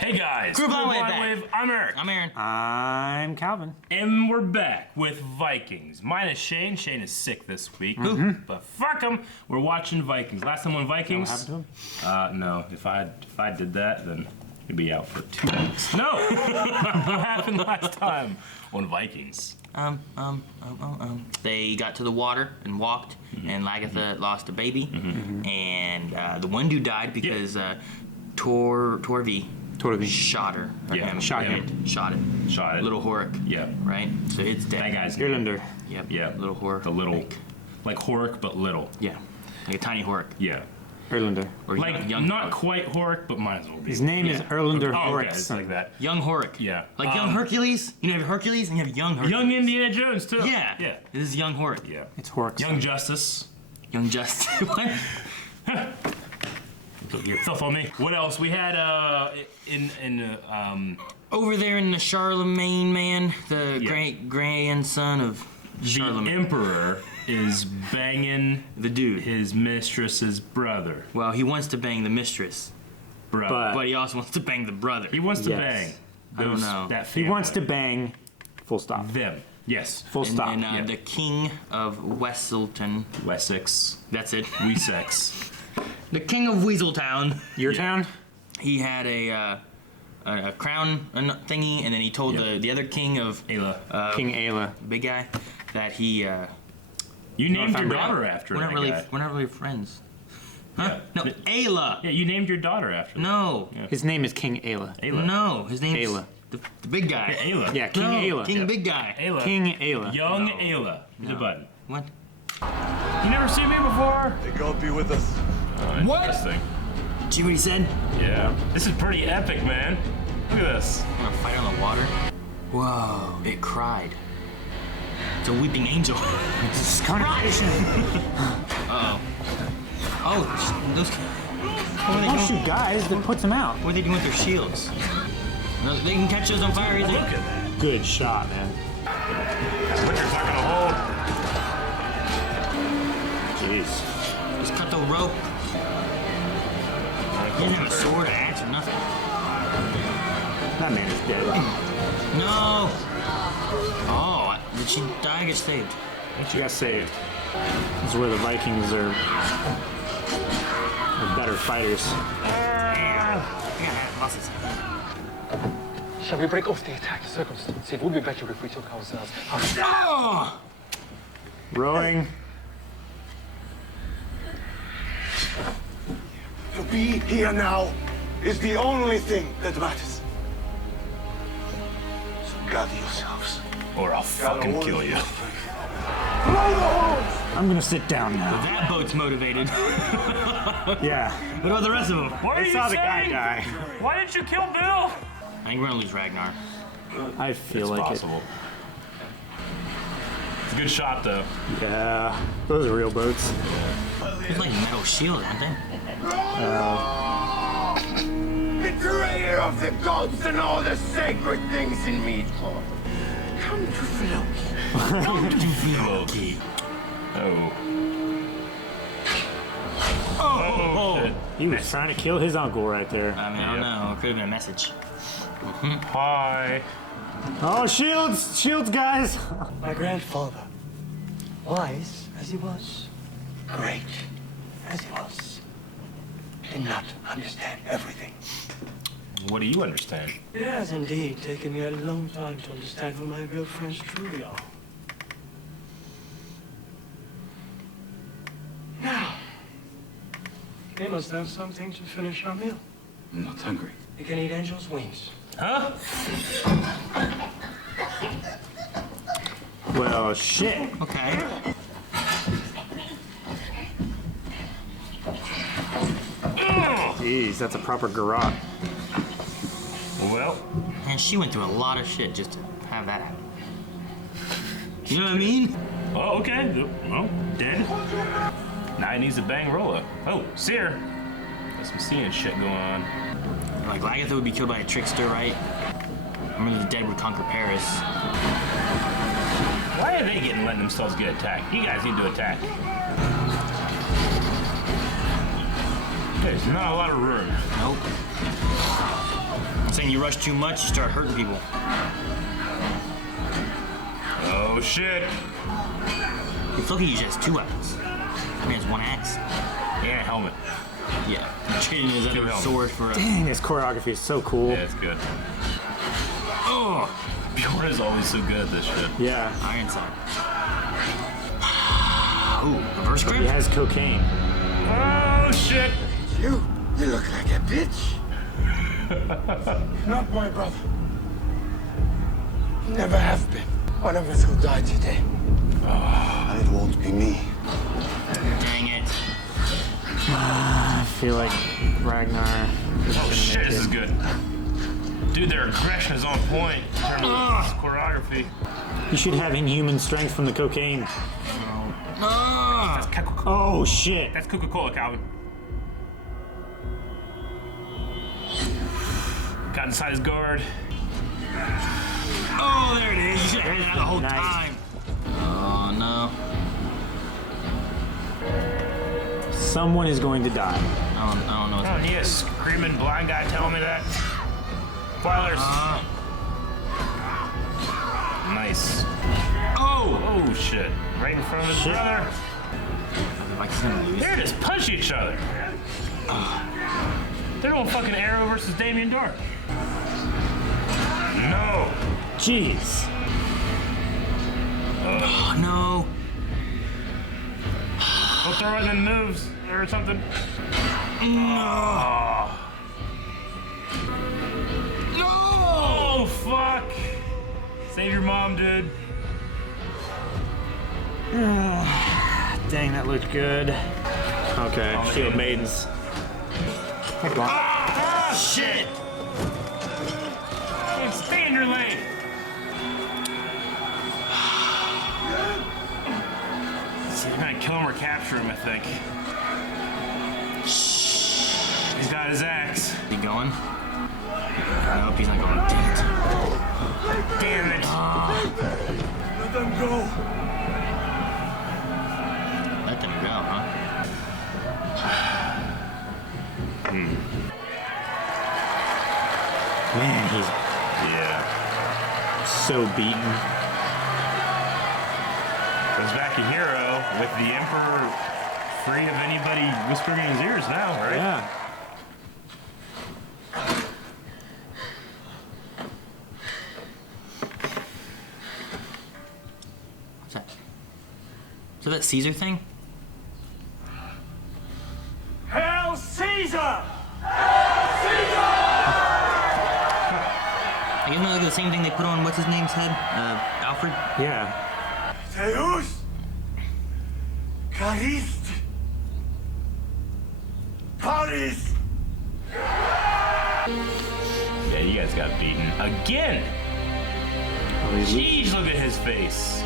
Hey guys, Group on Wave. I'm Eric. I'm Aaron. I'm Calvin. And we're back with Vikings. Minus Shane. Shane is sick this week. But fuck him. We're watching Vikings. Last time on Vikings. What happened to him? No. If I did that, then he'd be out for 2 weeks. No! What happened last time on Vikings? They got to the water and walked, and Lagatha lost a baby, and the one dude died because Torvi shot her. Yeah, shot him. Shot it. Shot it. Little Horik. Yeah. Right? So it's dead. That guy's Irlander. Yep. Yeah. Little Horik. The little, like Horik, but little. Yeah. Like a tiny Horik. Yeah. Irlander. Or Like, young not Horik. quite Horik, but might as well be. His name is Erlander Oh, okay, Horix. it's like that. Young Horik. Yeah. Like young Hercules. You know, you have Hercules and you have young Hercules. Young Indiana Jones, too. Yeah. Yeah. This is young Horik. Yeah. It's Horix. Young Justice. Young Justice. What? Stuff on me. What else? We had Over there in the Charlemagne man, the Yeah. great grandson of the Charlemagne. Emperor is banging The dude. his mistress's brother. Well, he wants to bang the mistress, Brother. but he also wants to bang the brother. He wants to Yes. bang. I don't know. That He family. wants to bang. Full stop. them. Yes. Full stop. And Yeah. the king of Wesselton. Wessex. That's it. Wessex. The king of Weaseltown. Your town? He had a crown thingy, and then he told Yeah. the other king of Ayla. King Ayla. big guy that he. You named your I'm daughter after we're that not guy. really friends. Huh? Yeah. No, Ayla. Yeah, you named your daughter after that. No. Yeah. His name is King Ayla. Ayla. No, his name's Ayla. the big guy. Yeah, Ayla. Yeah, King No, Ayla. King Big Guy. Ayla. King Ayla. Young No. Ayla. Hit the button. What? You never seen me before? May God be with us. Oh, What? interesting. See what he said? Yeah. This is pretty epic, man. Look at this. I'm gonna fight on the water. Whoa! It cried. It's a weeping angel. It's congregation. Uh-oh. Oh, those. What are they Don't doing? shoot guys. That puts him out. What are they doing with their shields? No, they can catch those on fire easily. Look at that. Good shot, man. Winter's not gonna hold. Jeez. Just cut the rope. He didn't have a sword, an axe, or nothing. That man is dead. No! Oh, did she die or get saved? She got saved. This is where the Vikings are better fighters. I gotta have muscles. Shall we break off the attack circumstance? It would be better if we took ourselves out. Oh! Rowing. To be here now is the only thing that matters. So gather yourselves. Or I'll fucking kill you. I'm gonna sit down now. That boat's motivated. Yeah. What about the rest of them? What are I you saw the guy saying? die. Why didn't you kill Bill? I think we're gonna lose Ragnar. I feel It's like possible. It's a good shot, though. it. Yeah. Those are real boats. It's like metal shields, aren't they? Betrayer of the gods and all the sacred things in me. Come to Floki. Okay. Oh. Oh! Shit. He was trying to kill his uncle right there. I mean, I don't know. It could have been a message. Hi. Oh, shields! Shields, guys! My grandfather, wise as he was, great as he was, did not understand everything. What do you understand? It has indeed taken me a long time to understand who my real friends truly are. Now, we must have something to finish our meal. I'm not hungry. You can eat angel's wings. Huh? Well, shit. Okay. Jeez, that's a proper garrote. Well, And she went through a lot of shit just to have that happen. You know what I mean? oh, okay. Well, dead. Now he needs to bang Rolla. Oh, Seer. Got some seeing shit going on. Like Lagatha would be killed by a trickster, right? I mean, the dead would conquer Paris. Why are they letting themselves get attacked? You guys need to attack. There's not a lot of room. Nope. I'm saying you rush too much, you start hurting people. Oh shit. If Loki usually has 2 weapons. He has 1 axe. Yeah, helmet. Yeah. Trading his other helmet. sword for a... Dang, this choreography is so cool. Yeah, it's good. Oh, Bjorn is always so good at this shit. Yeah. Ironside. Ooh, reverse grip? He has cocaine. Oh shit. You look like a bitch. Not my brother. Never have been. One of us will die today. And it won't be me. Dang it. I feel like Ragnar is Oh gonna shit, make this it. is good. Dude, their aggression is on point in terms of this choreography. You should have inhuman strength from the cocaine. Ah! Oh shit. That's Coca-Cola, Calvin. Got inside his guard. Oh, there it is. You should have had that the whole Nice. time. Oh, no. Someone is going to die. I don't know. I don't need a screaming blind guy telling me that. Spoilers. Nice. Oh! Oh shit. Right in front of his brother. Vikings gonna lose. They're just punch each other. They're doing fucking Arrow versus Damien Dark. No. Jeez. Oh, no. Don't throw it in moves or something. No. Oh fuck. Save your mom, dude. Dang, that looked good. Okay, Oh, Shield man. Maidens. Ah, shit! Stay in your lane. They're gonna kill him or capture him, I think. He's got his axe. Is he going? Nope, he's not going. Damn it. Damn it. Let them go. Let them go, huh? Man, he's Yeah. so beaten. Goes back a hero with the Emperor free of anybody whispering in his ears now, right? Yeah. What's that? Is that Caesar thing? Hail Caesar! You know, like the same thing they put on what's his name's head? Alfred? Yeah. Deus Charist Paris! Yeah, you guys got beaten again. Oh, he's Jeez, look at his face.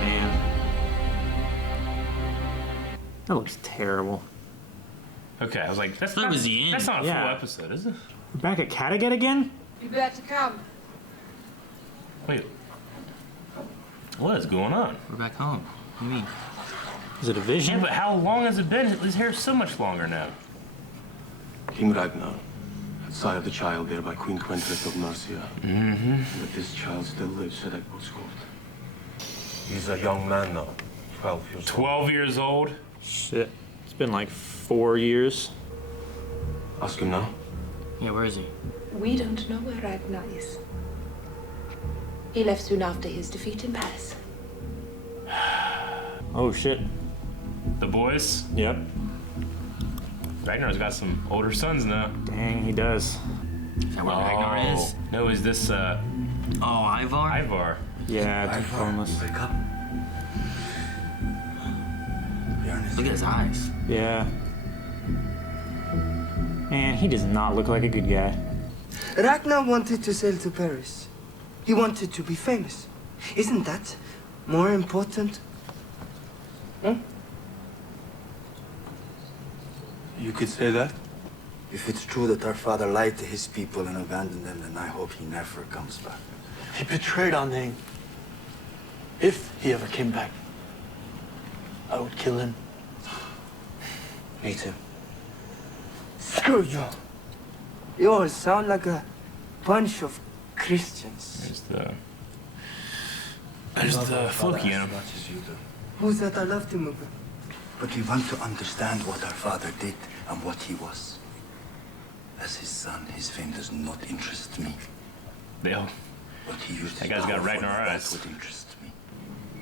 man. That looks terrible. Okay, I was like, that's That not, was the end. that's not a Yeah. full episode, is it? We're back at Kattegat again? You better come. Wait. What is going on? We're back home. What do you mean? Is it a Yeah, vision? but how long has it been? His hair's so much longer now. King Ragnar had sired the child there by Queen Quentress of Mercia. But this child still lives at Egbert's court. He's a young man now, 12 years old. 12 years old. Shit. It's been like 4 years. Ask him now. Yeah, where is he? We don't know where Ragnar is. He left soon after his defeat in Paris. Oh shit. The boys. Yep. Ragnar's got some older sons now. Dang, he does. Is that where Ragnar is? No, is this Oh, Ivar? Ivar? Yeah, it's formless. Wake up. Bjorn is Look at his eyes. Yeah. Man, he does not look like a good guy. Ragnar wanted to sail to Paris. He wanted to be famous. Isn't that more important? You could say that. If it's true that our father lied to his people and abandoned them, then I hope he never comes back. He betrayed our name. If he ever came back, I would kill him. Me too. Screw you. You all sound like a bunch of Christians. There's the Floki in him. Much as you do. Who's that I love to move? But we want to understand what our father did and what he was. As his son, his fame does not interest me. Dale. But he used That guy's got it right in our eyes. That would interest me.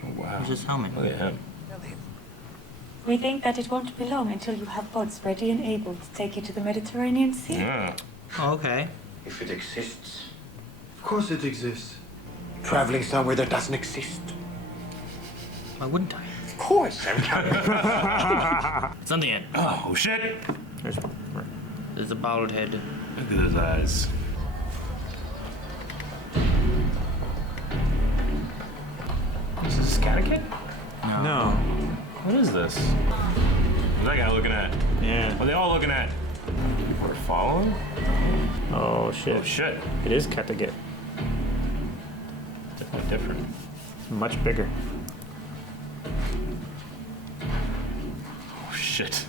Oh, wow. Where's his helmet? Look at him. We think that it won't be long until you have boats ready and able to take you to the Mediterranean Sea. Yeah. Oh, okay. If it exists. Of course it exists. Traveling somewhere that doesn't exist. Why wouldn't I? Of course, I'm coming. Something in. Oh, shit. There's a bald head. Look at his eyes. Is this a Scatterkid? No. What is this? What's that guy looking at? Yeah. What are they all looking at? We're following? Oh shit. Oh, shit. It is Kattegat. Definitely different. Much bigger. Oh, shit.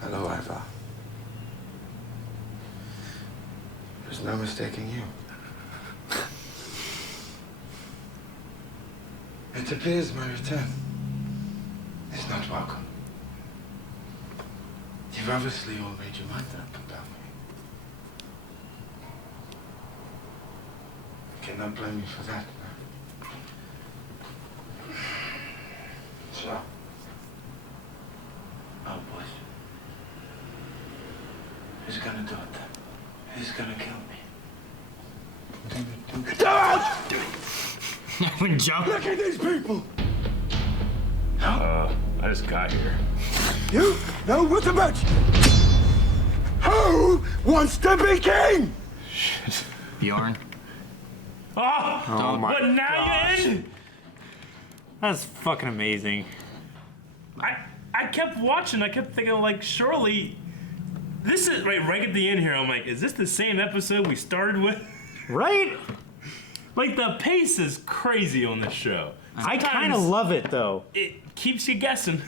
Hello, Ivar. There's no mistaking you. It appears my return is not welcome. You've obviously all made your mind up about me. You cannot blame me for that. So, oh boys, who's gonna do it then? Who's gonna kill me? I wouldn't jump. Look at these people! I just got here. You know what about you? Who wants to be king? Shit. Bjorn. Oh my but now gosh. you're in? That's fucking amazing. I kept watching. I kept thinking, like, surely this is right at the end here. I'm like, is this the same episode we started with? Right? Like, the pace is crazy on this show. I kind of Sometimes love it though. it keeps you guessing.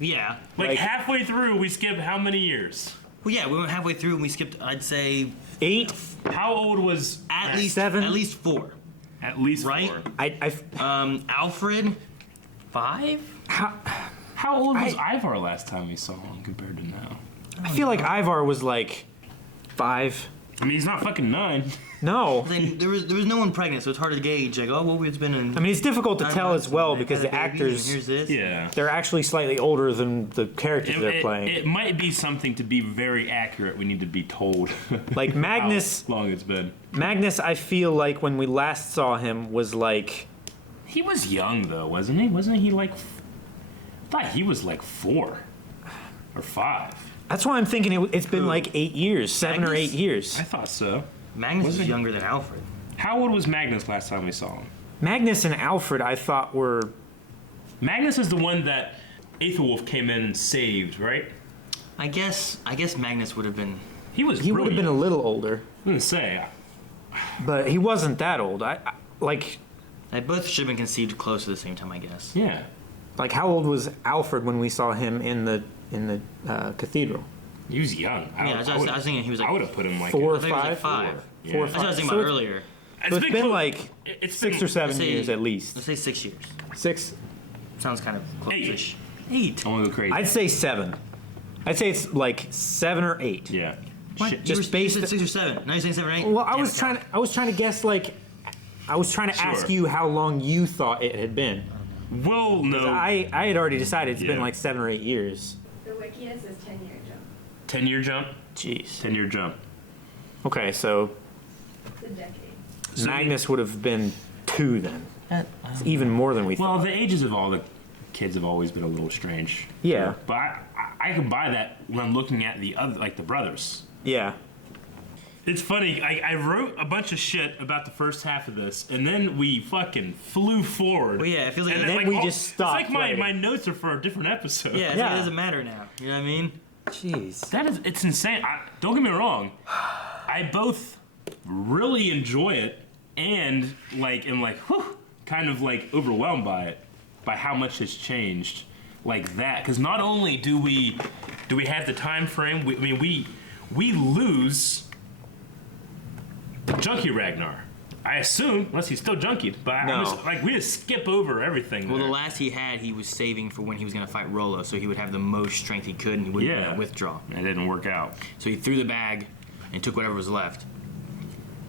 Yeah. Like halfway through, we skip how many years? Well, yeah, we went halfway through and we skipped, I'd say, 8. How old was at least 7. At least 4. at least Right? 4? Alfred, 5? How old was Ivar last time we saw him compared to now? I feel like Ivar was like 5. I mean, he's not fucking 9. No. Then there was no one pregnant, so it's hard to gauge. Like, oh, well, it's been in. I mean, it's difficult to 9 tell months as well and because they've the had a baby, and actors, Here's this. Yeah. they're actually slightly older than the characters they're playing. It might be something to be very accurate. We need to be told. Like Magnus, how long it's been. Magnus, I feel like when we last saw him was like, He was young though, wasn't he? Wasn't he like? I thought he was like 4 or 5. that's why I'm thinking it's been like 8 years, 7 or 8 years. I thought so. Magnus Wasn't is he- younger than Alfred. How old was Magnus last time we saw him? Magnus and Alfred, I thought were. Magnus is the one that Aethelwulf came in and saved, right? I guess Magnus would have been. He was. He would have been a little older, I was gonna say. but he wasn't that old. I like. They both should have been conceived close at the same time, I guess. Yeah. Like, how old was Alfred when we saw him in the cathedral? He was young. Yeah, I was thinking he was like. I would have put him like 4 or I think he was 5. like 5. Yeah. 4 or That's 5. what I was thinking So about it's- earlier. So it's been close. like It's 6 been or 7 let's say- years at least. Let's say 6 years. 6. Sounds kind of close-ish. 8. I'm gonna go crazy. I'd say 7. I'd say it's like 7 or 8. Yeah. What? Shit. You Just you based said it- 6 or 7. Now you're saying 7 or 8. Well, I Damn was it, trying. I was trying to guess. Like, I was trying to ask Sure. you how long you thought it had been. Well, no. I had already decided it's been Yeah. like 7 or 8 years. The wiki says 10-year jump. 10-year jump. Jeez. 10-year jump. Okay, so It's a decade. Magnus would have been 2 then. It's even more than we Well, thought. the ages of all the kids have always been a little strange. Yeah. But I can buy that when I'm looking at the other, like the brothers. Yeah. It's funny. I wrote a bunch of shit about the first half of this, and then we fucking flew forward. Well, yeah, it feels like. And then we just stopped It's like writing. my notes are for a different episode. Yeah, it's Yeah. like it doesn't matter now. You know what I mean? Jeez. It's insane. Don't get me wrong. I both really enjoy it and am like, whew, kind of like overwhelmed by it, by how much has changed like that. Because not only do we have the time frame, we we lose the junkie Ragnar. I assume, unless he's still junkied, but No. we just skip over everything. Well, there. the last he had, he was saving for when he was going to fight Rollo, so he would have the most strength he could, and he wouldn't be able to withdraw. It didn't work out. So he threw the bag and took whatever was left.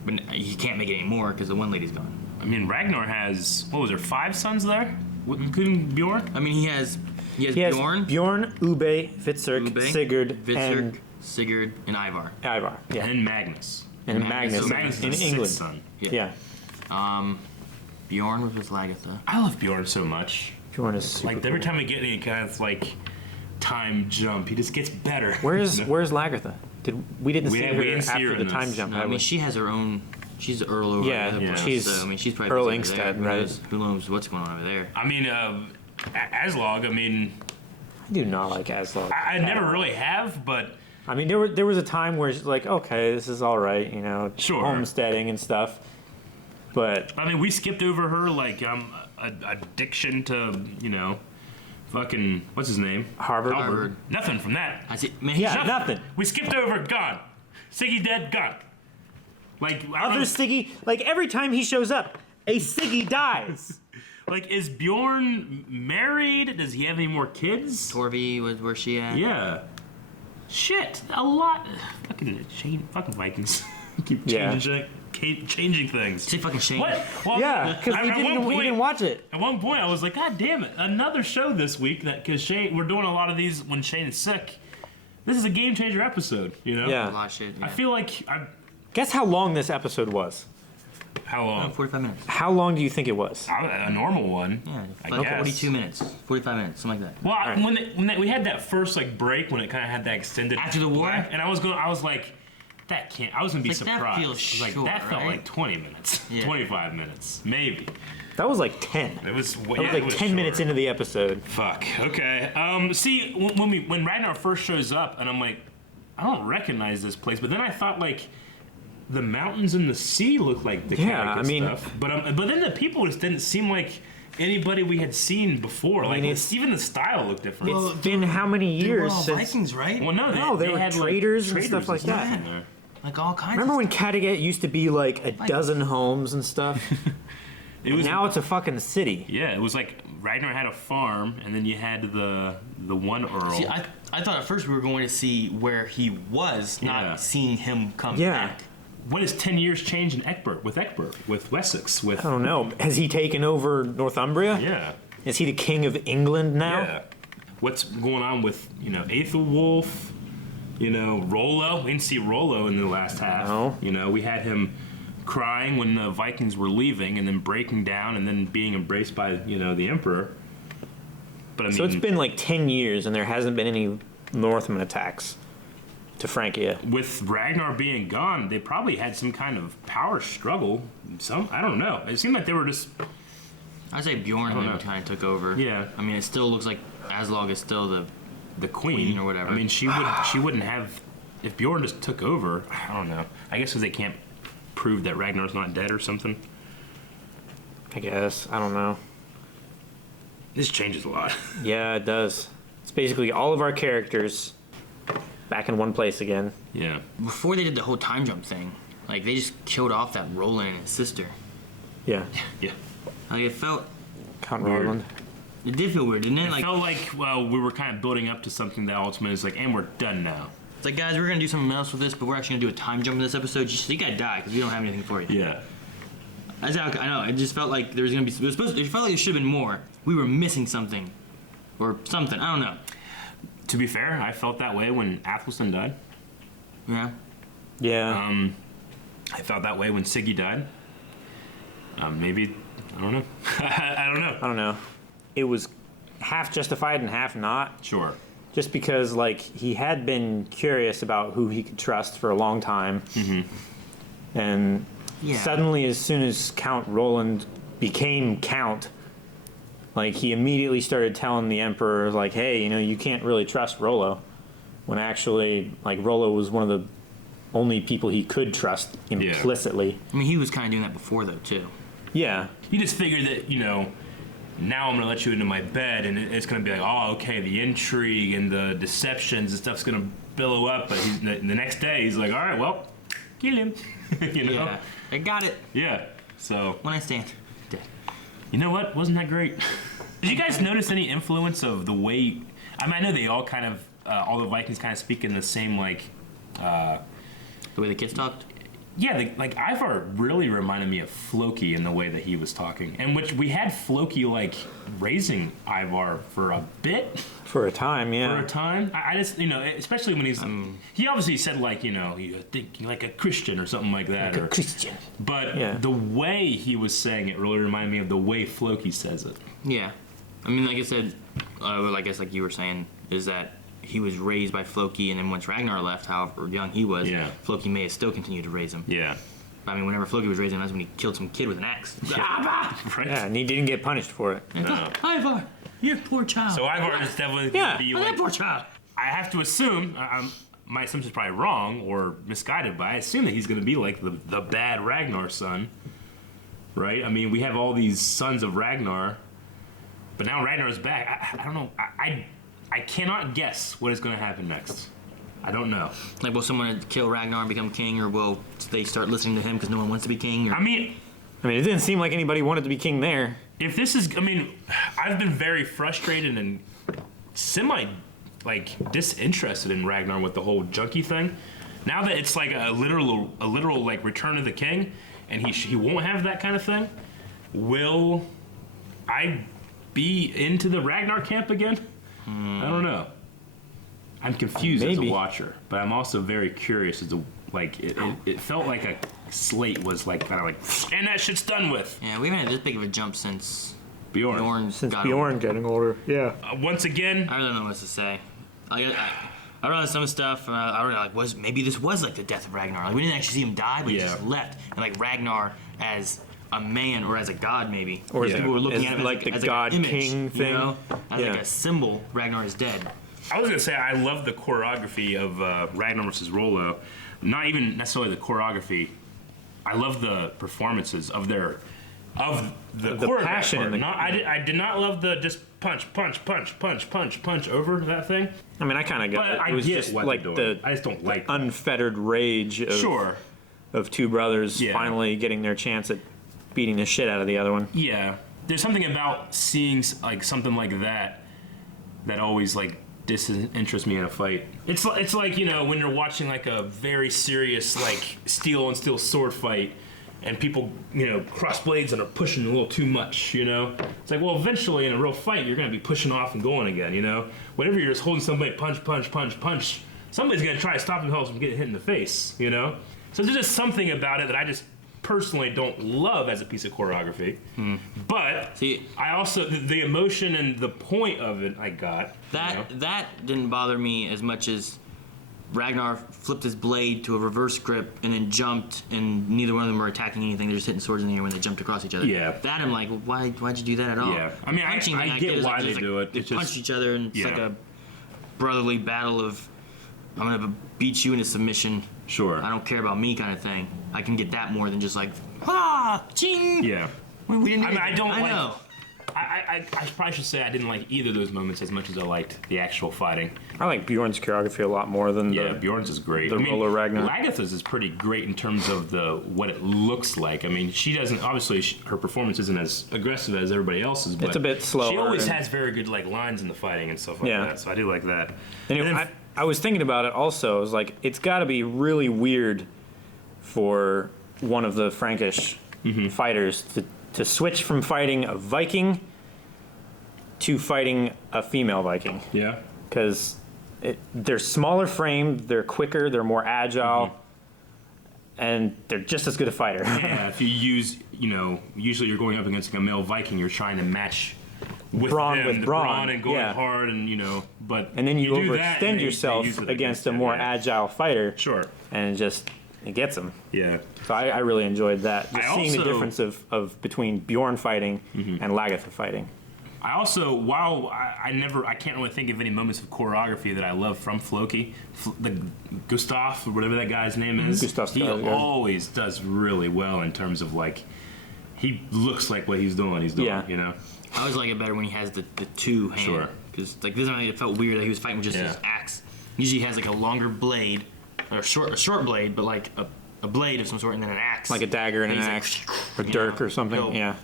But he can't make it anymore because the one lady's gone. I mean, Ragnar has, what was there, 5 sons there? Including Bjorn? I mean, he has He has Bjorn, Bjorn, Ube, Fitzurk, Sigurd, and Sigurd, and Ivar. Ivar, yeah. And Magnus. And Magnus, So Magnus in is the England. 6th son. Yeah. Bjorn was with Lagertha. I love Bjorn so much. Bjorn is super Like, every cool. time we get any kind of, like, time jump, he just gets better. Where's You know? Lagertha? We didn't see her didn't see her after in the time this. jump. No, I mean, she has her own. She's the Earl over Yeah, the other place, she's so, I mean, she's probably Earl busy over there. Ingstead, Who right? knows- Who knows what's going on over there? I mean, Aslog, I mean, I do not like Aslog. I never really have, but I mean, there was a time where it's like, okay, this is all right, you know, Sure. homesteading and stuff. But I mean, we skipped over her like addiction to, you know, fucking what's his name? Harvard. Nothing from that. I see. Man, Yeah, nothing. We skipped over gone. Siggy dead, gone. Like Other Siggy, like every time he shows up, a Siggy dies. Like, is Bjorn married? Does he have any more kids? Torvi was where she at. Yeah. Shit, a lot. Fucking Vikings. Keep Yeah. changing things. Say fucking Shane. What? Well, Yeah, because at we one didn't watch it. At one point, I was like, God damn it, another show this week that because Shane, we're doing a lot of these when Shane is sick. This is a game changer episode, you know? A Yeah. lot of shit. Yeah. I feel like Guess how long this episode was? how long? 45 minutes. How long do you think it was? A normal one. Yeah, I like guess. 42 minutes, 45 minutes, something like that. Well, when we had that first like break when it kind of had that extended After the war? black, and I was like, that can't. I was gonna be Like, that surprised. feels I was like, short, that felt right? like 20 minutes, Yeah. 25 minutes, maybe. That was like 10. It was. That was like 10 minutes short. into the episode. Fuck. Okay. See, when Ragnar first shows up, and I'm like, I don't recognize this place, but then I thought like the mountains and the sea look like the Yeah, Connecticut I mean- stuff, but then the people just didn't seem like anybody we had seen before. Like it's- even the style looked different. It's been how many They were years all since? Vikings, right? well, no, they were had traders and stuff like that. in there. Like all kinds Remember of when Kattegat used to be like a dozen homes and stuff? It was Now it's a fucking city. yeah, it was like Ragnar had a farm, and then you had the one Earl. See, I thought at first we were going to see where he was, Yeah. not seeing him come Yeah. back. What is 10 years change in Egbert, with Wessex, with I don't know. Has he taken over Northumbria? yeah. Is he the king of England now? Yeah. What's going on with, Aethelwulf, Rollo? We didn't see Rollo in the last half. No. We had him crying when the Vikings were leaving and then breaking down and then being embraced by, the Emperor. But I mean, So it's been like 10 years and there hasn't been any Northman attacks to Francia. with Ragnar being gone, they probably had some kind of power struggle. I don't know. It seemed like they were just I'd say Bjorn know. maybe kind of took over. Yeah. I mean, it still looks like Aslog is still the queen or whatever. I mean, she wouldn't have if Bjorn just took over. I don't know. I guess because they can't prove that Ragnar's not dead or something. I guess. I don't know. This changes a lot. Yeah, it does. It's basically all of our characters back in one place again. Yeah. Before they did the whole time jump thing, like they just killed off that Roland and his sister. Yeah. Yeah. Like it felt, Count Weird. Roland. it did feel weird, didn't it? It Like felt like we were kind of building up to something that ultimately is like, and we're done now. it's like guys, we're gonna do something else with this, but we're actually gonna do a time jump in this episode. You gotta die because we don't have anything for you. Yeah. I know. It just felt like there was gonna be. It felt like there should have been more. We were missing something, or something. I don't know. To be fair, I felt that way when Athelstan died. Yeah. Yeah. I felt that way when Siggy died. Maybe I don't know. I don't know. I don't know. It was half justified and half not. Sure. Just because, like, he had been curious about who he could trust for a long time. Mm-hmm. And Yeah. suddenly, as soon as Count Roland became Count, like, he immediately started telling the Emperor, like, hey, you can't really trust Rollo. When actually, like, Rollo was one of the only people he could trust implicitly. I mean, he was kind of doing that before though too. Yeah. You just figured that, now I'm going to let you into my bed and it's going to be like, oh, okay, the intrigue and the deceptions and stuff's going to billow up, but the next day he's like, all right, well, kill him. You know? Yeah, I got it. Yeah. So When I stand. dead. You know what? Wasn't that great? Did you guys notice any influence of the way? I mean, I know they all kind of all the Vikings kind of speak in the same like. The way the kids talked? Yeah, like Ivar really reminded me of Floki in the way that he was talking, and which we had Floki like raising Ivar for a bit. For a time, yeah. For a time, I just especially when he's he obviously said like you think like a Christian or something like that, Like a Christian. But the way he was saying it really reminded me of the way Floki says it. Yeah. I mean, like I said, well, I guess like you were saying, is that he was raised by Floki, and then once Ragnar left, however young he was, Floki may have still continued to raise him. Yeah. I mean, whenever Floki was raising him, that's when he killed some kid with an axe. Right. Yeah, and he didn't get punished for it. No. Ivar, you poor child. So Ivar is definitely going to be like, that poor child. I have to assume, my assumption's probably wrong or misguided, but I assume that he's going to be like the bad Ragnar son, right? I mean, we have all these sons of Ragnar, but now Ragnar's back. I don't know. I cannot guess what is going to happen next. I don't know. Like, will someone kill Ragnar and become king, or will they start listening to him because no one wants to be king? Or? I mean, it didn't seem like anybody wanted to be king there. If this is, I've been very frustrated and disinterested in Ragnar with the whole junkie thing. Now that it's like a literal like Return of the King, and he won't have that kind of thing, will I be into the Ragnar camp again? I don't know. I'm confused as a watcher, but I'm also very curious as to it felt like a slate was like kind of like, and that shit's done with. Yeah, we haven't had this big of a jump since Bjorn. Getting older. Yeah. Once again, I don't know what to say. I read some stuff. I read maybe this was like the death of Ragnar. Like we didn't actually see him die, but he just left, and like Ragnar as a man or as a god maybe, or as people were looking at him like the as god like an image, king thing, as like a symbol. Ragnar is dead. I was gonna say I love the choreography of Ragnar versus Rollo. Not even necessarily the choreography. I love the performances of the passion. I did not love the just punch over that thing. I mean, I kind of got it. It was just like I just don't like unfettered rage of two brothers finally getting their chance at beating the shit out of the other one. Yeah, there's something about seeing like something like that always like disinterests me in a fight. It's like when you're watching like a very serious like steel on steel sword fight, and people cross blades and are pushing a little too much. It's like, well, eventually in a real fight you're gonna be pushing off and going again. Whenever you're just holding somebody punch, somebody's gonna try to stop themselves from getting hit in the face. So there's just something about it that I just personally don't love as a piece of choreography. But I also the emotion and the point of it I got. That didn't bother me as much as Ragnar flipped his blade to a reverse grip and then jumped, and neither one of them were attacking anything. They're just hitting swords in the air when they jumped across each other. Yeah. That I'm like, well, why'd you do that at all? Yeah. I mean, I get why they do it. They punched each other, and it's like a brotherly battle of I'm gonna beat you into submission. Sure. I don't care about me kind of thing. I can get that more than just like ching. Yeah. We didn't. I don't like. Know. I probably should say I didn't like either of those moments as much as I liked the actual fighting. I like Bjorn's choreography a lot more than Bjorn's is great. Rollo Ragnar. Lagertha's is pretty great in terms of what it looks like. I mean, she doesn't obviously her performance isn't as aggressive as everybody else's. But it's a bit slower. She always has very good like lines in the fighting and stuff like that. So I do like that. And I was thinking about it also. I was like, it's got to be really weird for one of the Frankish fighters to switch from fighting a Viking to fighting a female Viking. Yeah. Because they're smaller framed, they're quicker, they're more agile, and they're just as good a fighter. Yeah, if you use, usually you're going up against a male Viking, you're trying to match with brawn and going hard, and but and then you overextend yourself against a more agile fighter. Sure. And it gets them. Yeah. So I really enjoyed that. Just seeing the difference of between Bjorn fighting and Lagertha fighting. I also, while I can't really think of any moments of choreography that I love from Floki. The Gustav, or whatever that guy's name is, he always does really well in terms of like, he looks like what he's doing. I always like it better when he has the two hand. Sure. Because like this one, it felt weird that he was fighting with just his axe. usually has like a longer blade, or a short blade, but like a blade of some sort, and then an axe. Like a dagger and an He's axe, like, or dirk know, or something. he'll Yeah.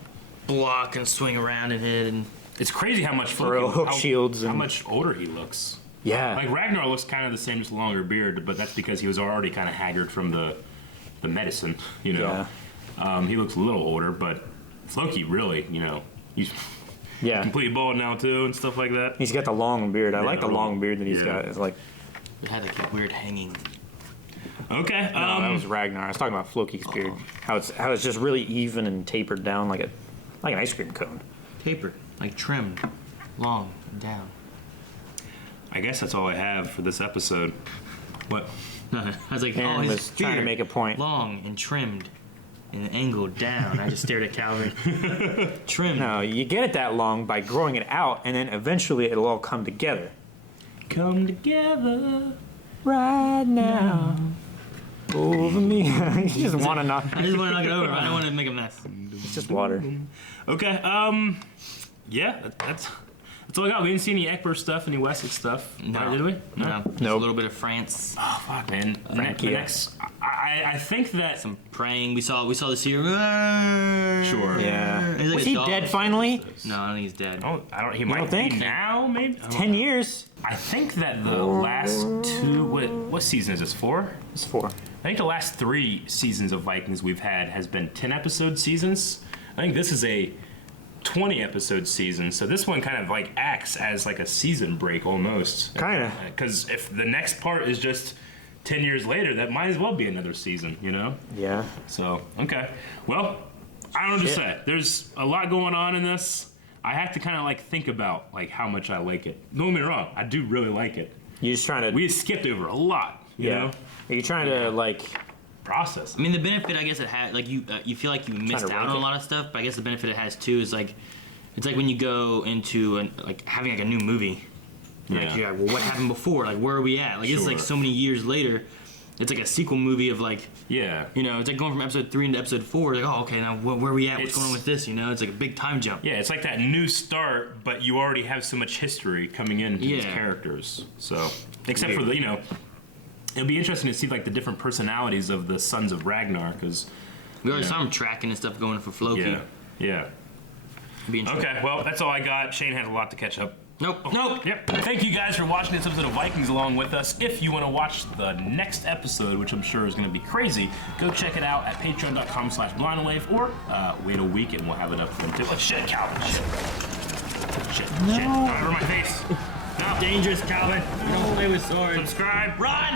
block and swing around and hit, and It's crazy how much Throw hook shields how and- much older he looks. Yeah. Like Ragnar looks kind of the same, just longer beard, but that's because he was already kind of haggard from the medicine, you know. He looks a little older, but Floki really, you know, he's completely bald now too and stuff like that. He's got the long beard. I like the long beard that he's got. It's like. it had like a weird hanging. Okay. No, that was Ragnar. I was talking about Floki's beard. How it's just really even and tapered down like an ice cream cone. Tapered, like trimmed, long and down. I guess that's all I have for this episode. What? I was like, Aaron his was trying to beard, make a point. long and trimmed and angled down. I just stared at Calvin. Trimmed. No, you get it that long by growing it out, and then eventually it'll all come together. Come together right now. Over me. You just want to knock. I just want to knock it over. I don't want to make a mess. It's just water. Okay. Yeah, that's all I got. We didn't see any Eckberg stuff, any Wessex stuff. No. Did we? No. Just a little bit of France. Oh fuck, man. I think that some praying. We saw the seer. Sure. Yeah. He's like Was a he dog. dead finally? No, I don't think he's dead. Oh, I don't. He You might don't think? be now, maybe. 10 years. I think that the last two. What season is this? 4? It's 4. I think the last 3 seasons of Vikings we've had has been 10-episode seasons. I think this is a 20-episode season, so this one kind of like acts as like a season break almost. Kinda. Because if the next part is just 10 years later, that might as well be another season, you know? Yeah. So, okay. Well, I don't know what to say. There's a lot going on in this. I have to kind of like think about like how much I like it. Don't get me wrong, I do really like it. You're just trying to. We skipped over a lot, you know? Are you trying to like process? I mean, the benefit I guess it had, like you feel like you missed out on a lot of stuff, but I guess the benefit it has too is like, it's like when you go into like having like a new movie. Like, you're like, well, what happened before? Like, where are we at? Like, it's like so many years later. It's like a sequel movie of like, you know, it's like going from episode 3 into episode 4. Like, oh, okay, now where are we at? What's going on with this? You know, it's like a big time jump. Yeah, it's like that new start, but you already have so much history coming into these characters. So, except for the, you know, it'll be interesting to see like the different personalities of the sons of Ragnar, because we already saw him tracking and stuff going for Floki. Yeah. Okay, well, that's all I got. Shane has a lot to catch up. Nope. Yep. Thank you guys for watching this episode of Vikings along with us. If you want to watch the next episode, which I'm sure is going to be crazy, go check it out at patreon.com/blindwave, or wait a week and we'll have it up then too. Oh, shit, Calvin. Shit. Over my face. No. Dangerous, Calvin. You don't play with swords. Subscribe. Run!